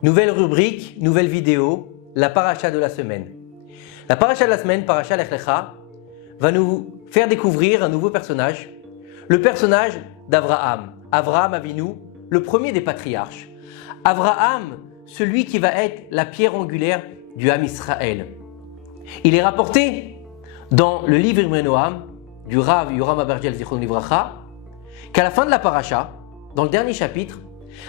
Nouvelle rubrique, nouvelle vidéo, la paracha de la semaine. La paracha de la semaine, paracha Lech Lecha, va nous faire découvrir un nouveau personnage, le personnage d'Abraham. Abraham Avinu, le premier des patriarches. Abraham, celui qui va être la pierre angulaire du Ham Israël. Il est rapporté dans le livre Imre Noam du Rav Yoram Abergel Zichron Livracha qu'à la fin de la paracha, dans le dernier chapitre,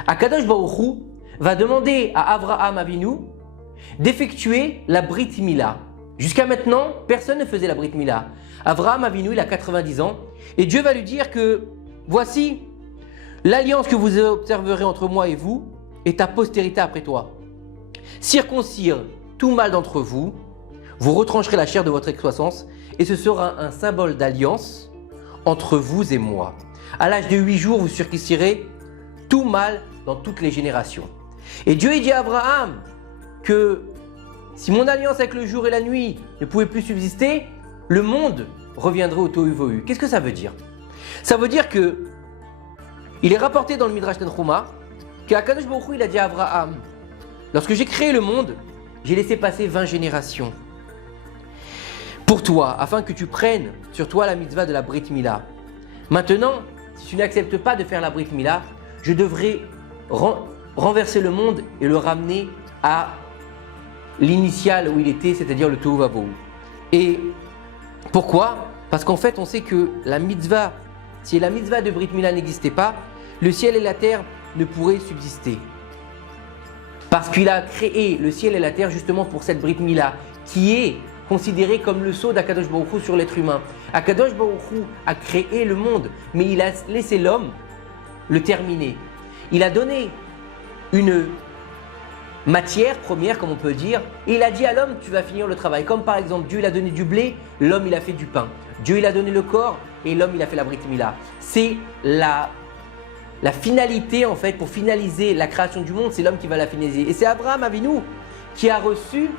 Akadosh Baruch Hu va demander à Abraham Avinu d'effectuer la Brit Mila. Jusqu'à maintenant, personne ne faisait la Brit Mila. Abraham Avinu, il a 90 ans et Dieu va lui dire que voici l'alliance que vous observerez entre moi et vous et ta postérité après toi. Circoncire tout mâle d'entre vous, vous retrancherez la chair de votre excroissance et ce sera un symbole d'alliance entre vous et moi. À l'âge de 8 jours, vous circoncirez tout mâle dans toutes les générations. Et Dieu dit à Abraham que si mon alliance avec le jour et la nuit ne pouvait plus subsister, le monde reviendrait au tohu vohu. Qu'est-ce que ça veut dire? Ça veut dire que il est rapporté dans le Midrash Tanchuma qu'Akadosh Baruch Hu il a dit à Abraham, lorsque j'ai créé le monde, j'ai laissé passer 20 générations pour toi, afin que tu prennes sur toi la mitzvah de la Brit Mila. Maintenant, si tu n'acceptes pas de faire la Brit Mila, je devrais renverser le monde et le ramener à l'initial où il était, c'est-à-dire le Tohu Vavohu. Et pourquoi? Parce qu'en fait, on sait que la mitzvah, si la mitzvah de Brit Mila n'existait pas, le ciel et la terre ne pourraient subsister. Parce qu'il a créé le ciel et la terre justement pour cette Brit Mila, qui est considérée comme le sceau d'Akadosh Baruch Hu sur l'être humain. Akadosh Baruch Hu a créé le monde, mais il a laissé l'homme le terminer. Il a donné une matière première, comme on peut dire, et il a dit à l'homme, tu vas finir le travail. Comme par exemple, Dieu il a donné du blé, l'homme il a fait du pain. Dieu il a donné le corps, et l'homme il a fait la Brit Mila. C'est la finalité en fait, pour finaliser la création du monde, c'est l'homme qui va la finaliser. Et c'est Abraham Avinu qui a reçu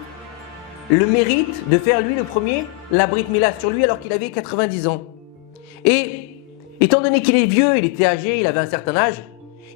le mérite de faire lui le premier la Brit Mila sur lui alors qu'il avait 90 ans. Et étant donné qu'il est vieux, il était âgé, il avait un certain âge,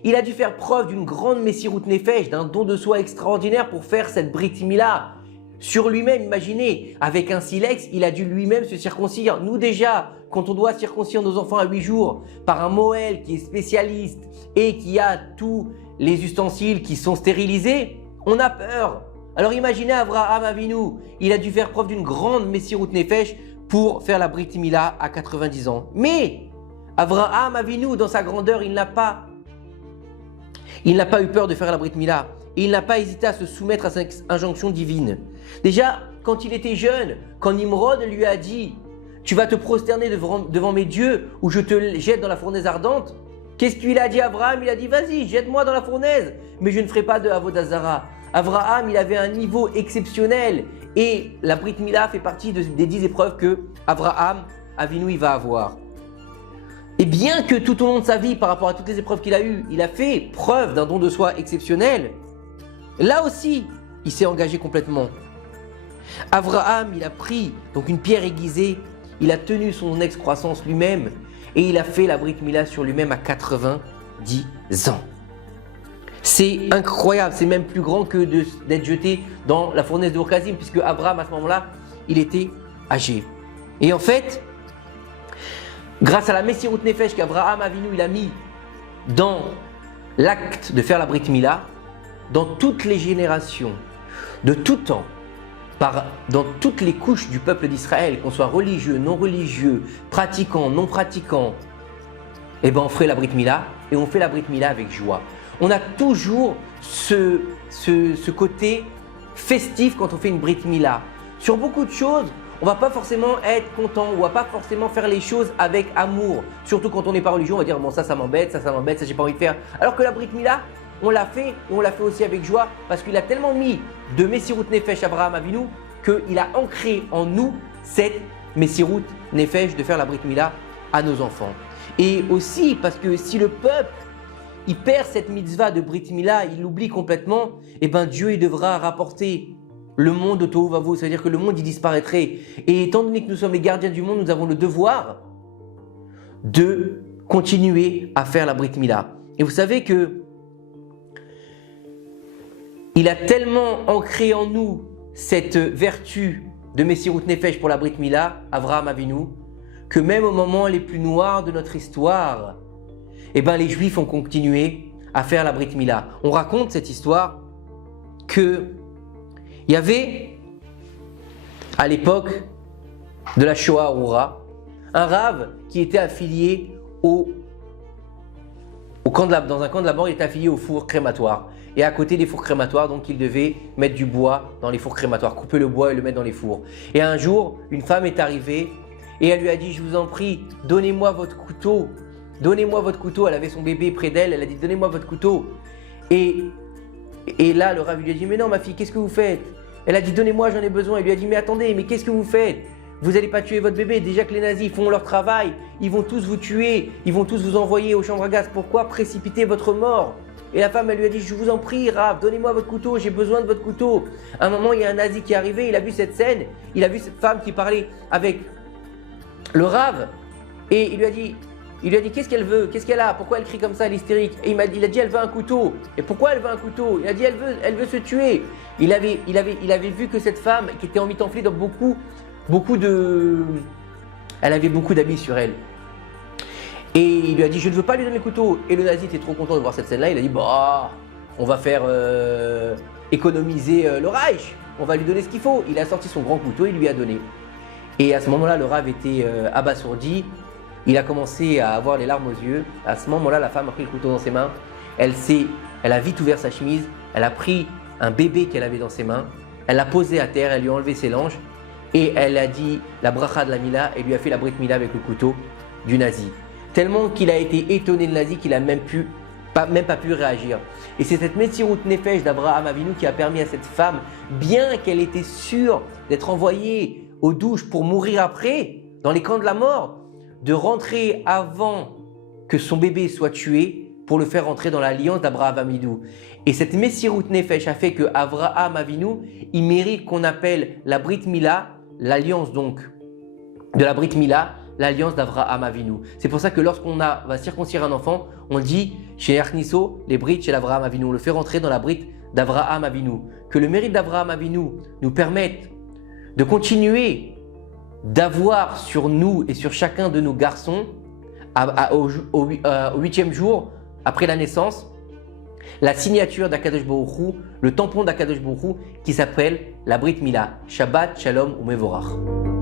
il a dû faire preuve d'une grande Messirut Nefesh, d'un don de soi extraordinaire pour faire cette Brit Mila sur lui-même. Imaginez, avec un silex, il a dû lui-même se circoncire. Nous déjà, quand on doit circoncire nos enfants à 8 jours par un Moël qui est spécialiste et qui a tous les ustensiles qui sont stérilisés, on a peur. Alors imaginez Abraham Avinu, il a dû faire preuve d'une grande Messirut Nefesh pour faire la Brit Mila à 90 ans. Mais Abraham Avinu, dans sa grandeur, il n'a pas eu peur de faire la Brit Mila. Et il n'a pas hésité à se soumettre à cette injonction divine. Déjà, quand il était jeune, quand Nimrod lui a dit « Tu vas te prosterner devant mes dieux ou je te jette dans la fournaise ardente », qu'est-ce qu'il a dit à Abraham? Il a dit « Vas-y, jette-moi dans la fournaise, mais je ne ferai pas de Avodah Zara ». Abraham, il avait un niveau exceptionnel et la Brit Mila fait partie des 10 épreuves que Abraham Avinu il va avoir. Et bien que tout au long de sa vie, par rapport à toutes les épreuves qu'il a eues, il a fait preuve d'un don de soi exceptionnel, là aussi, il s'est engagé complètement. Abraham, il a pris donc une pierre aiguisée, il a tenu son excroissance lui-même et il a fait la Brit Mila sur lui-même à 90 ans. C'est incroyable, c'est même plus grand que d'être jeté dans la fournaise de Ur-Kasdim, puisque Abraham, à ce moment-là, il était âgé. Et en fait, grâce à la Messirut Nefesh qu'Abraham Avinu il a mis dans l'acte de faire la Brit Mila, dans toutes les générations, de tout temps, dans toutes les couches du peuple d'Israël, qu'on soit religieux, non religieux, pratiquant, non pratiquant, eh ben on ferait la Brit Mila et on fait la Brit Mila avec joie. On a toujours ce côté festif quand on fait une Brit Mila. Sur beaucoup de choses, on ne va pas forcément être content, on ne va pas forcément faire les choses avec amour. Surtout quand on n'est pas religieux, on va dire bon ça m'embête, ça j'ai pas envie de faire. Alors que la Brit Mila, on l'a fait et on l'a fait aussi avec joie parce qu'il a tellement mis de Messirut Nefesh Abraham Avinu qu'il a ancré en nous cette Messirut Nefesh de faire la Brit Mila à nos enfants. Et aussi parce que si le peuple il perd cette mitzvah de Brit Mila, il l'oublie complètement, et ben Dieu il devra rapporter le monde au Tohu Vavohu, c'est-à-dire que le monde il disparaîtrait. Et étant donné que nous sommes les gardiens du monde, nous avons le devoir de continuer à faire la Brit Mila. Et vous savez que il a tellement ancré en nous cette vertu de Messirut Nefesh pour la Brit Mila, Avraham Avinu, que même au moment les plus noirs de notre histoire, eh ben, les Juifs ont continué à faire la Brit Mila. On raconte cette histoire qu'il y avait à l'époque de la Shoah Arura un rave qui était affilié dans un camp de la mort, il était affilié au four crématoire. Et à côté des fours crématoires, donc il devait mettre du bois dans les fours crématoires, couper le bois et le mettre dans les fours. Et un jour, une femme est arrivée et elle lui a dit, je vous en prie, donnez-moi votre couteau. Donnez-moi votre couteau. Elle avait son bébé près d'elle, elle a dit, donnez-moi votre couteau. Et là, le rav lui a dit, mais non ma fille, qu'est-ce que vous faites? Elle a dit, donnez-moi, j'en ai besoin. Il lui a dit, mais attendez, mais qu'est-ce que vous faites? Vous n'allez pas tuer votre bébé. Déjà que les nazis font leur travail, ils vont tous vous tuer, ils vont tous vous envoyer aux chambres à gaz. Pourquoi précipiter votre mort? Et la femme, elle lui a dit, je vous en prie, Rav, donnez-moi votre couteau, j'ai besoin de votre couteau. À un moment, il y a un nazi qui est arrivé, il a vu cette scène, il a vu cette femme qui parlait avec le Rav, et il lui a dit, qu'est-ce qu'elle veut? Qu'est-ce qu'elle a? Pourquoi elle crie comme ça, elle est hystérique? Et il a dit, elle veut un couteau. Et pourquoi elle veut un couteau? Il a dit, elle veut se tuer. Il avait vu que cette femme, qui était emmitouflée dans elle avait beaucoup d'habits sur elle. Et il lui a dit, je ne veux pas lui donner le couteau. Et le nazi était trop content de voir cette scène-là. Il a dit, bah, on va faire économiser le Reich. On va lui donner ce qu'il faut. Il a sorti son grand couteau, il lui a donné. Et à ce moment-là, le Rav était abasourdi. Il a commencé à avoir les larmes aux yeux. À ce moment-là, la femme a pris le couteau dans ses mains. Elle a vite ouvert sa chemise. Elle a pris un bébé qu'elle avait dans ses mains. Elle l'a posé à terre. Elle lui a enlevé ses langes. Et elle a dit la bracha de la Mila et lui a fait la Brit Mila avec le couteau du nazi. Tellement qu'il a été étonné de nazi qu'il n'a même pas pu réagir. Et c'est cette Messirut Nefesh d'Avraham Avinu qui a permis à cette femme, bien qu'elle était sûre d'être envoyée aux douches pour mourir après, dans les camps de la mort, de rentrer avant que son bébé soit tué pour le faire rentrer dans l'alliance d'Avraham Avinu. Et cette Messirut Nefesh a fait que Avraham Avinu, il mérite qu'on appelle la Brit Mila, l'alliance donc de la Brit Mila, l'alliance d'Avraham Avinu. C'est pour ça que lorsqu'on va circoncire un enfant, on dit chez Ernisso, les Brits chez l'Avraham Avinu. On le fait rentrer dans la Brit d'Avraham Avinu. Que le mérite d'Avraham Avinu nous permette de continuer d'avoir sur nous et sur chacun de nos garçons, au 8e jour après la naissance, la signature d'Akadosh Baruch Hu, le tampon d'Akadosh Baruch Hu qui s'appelle la Brit Mila. Shabbat, Shalom ou Mevorach.